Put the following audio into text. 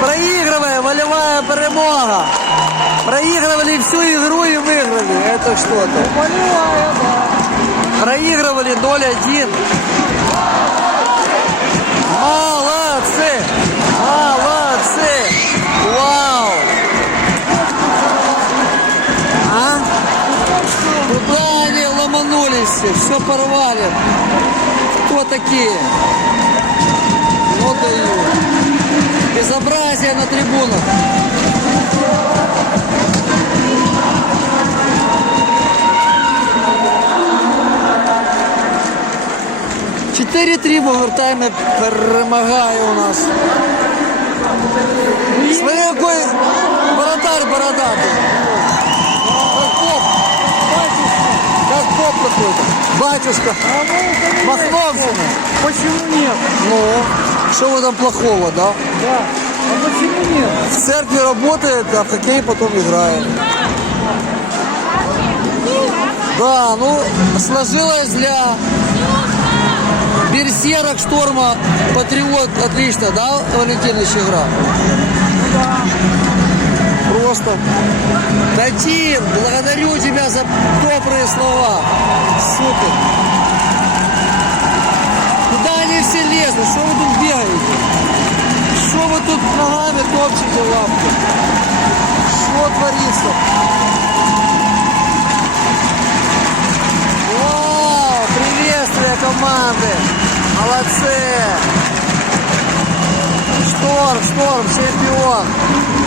Первая перемога. Проигрывали всю игру и выиграли. Это что-то. Понимаю, да. Проигрывали 0-1. Молодцы! Молодцы! Вау! А? Куда ломанулись? Все порвали. Кто такие? Безобразие на трибунах. Чотири-три в овертаймі перемагає у нас. Смотри, какой бородar бородатый. Как поп. Как поп какой-то. Батюшка. А мы это не Махновщина. Почему нет? Ну, что в этом плохого, да? Да. А почему нет? В церкви работает, а в хоккей потом играет. Да, ну, сложилось для Берсерок, Шторма, Патриот отлично, да, Валентинович, игра? Просто. Татин, благодарю тебя за добрые слова. Супер. Куда они все лезут? Что вы вы тут ногами топчете лапки? Что творится? Вау! Приветствие команды! Молодцы! Шторм, шторм, чемпион!